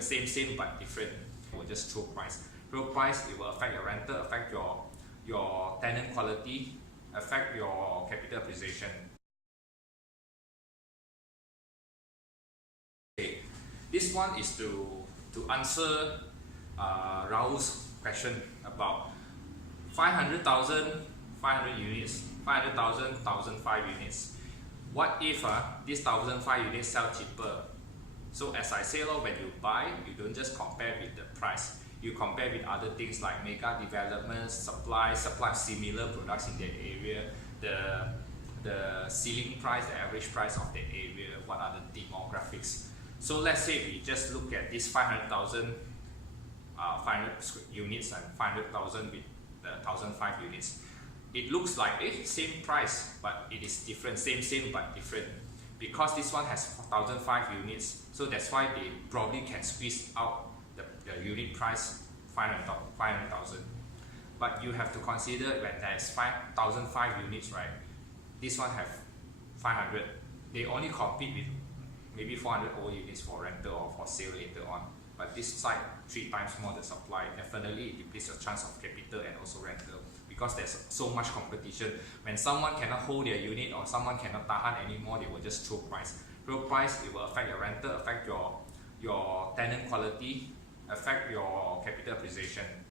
Same but different. We'll just throw price. Throw price, it will affect your rental, affect your tenant quality, affect your capital appreciation. Okay, this one is to answer Rahul's question about 500,000, 500 units, 500,000, 1,005 units. What if this 1,005 units sell cheaper? So as I say, when you buy, you don't just compare with the price. You compare with other things like mega developments, supply similar products in that area, the ceiling price, the average price of the area, what are the demographics. So let's say we just look at this 500,000, 500 units and 500,000 with the 1,005 units. It looks like same price, but it is different. Same but different. Because this one has 1,005 units, so that's why they probably can squeeze out the unit price 500,000. But you have to consider when there's 1,005 units, right? This one have 500. They only compete with maybe 400 old units for rental or for sale later on. But this side 3 times more the supply. Definitely it depletes your chance of capital and also rental, because there's so much competition. When someone cannot hold their unit or someone cannot tahan anymore, they will just throw price. Throw price, it will affect your rental, affect your tenant quality, affect your capital appreciation.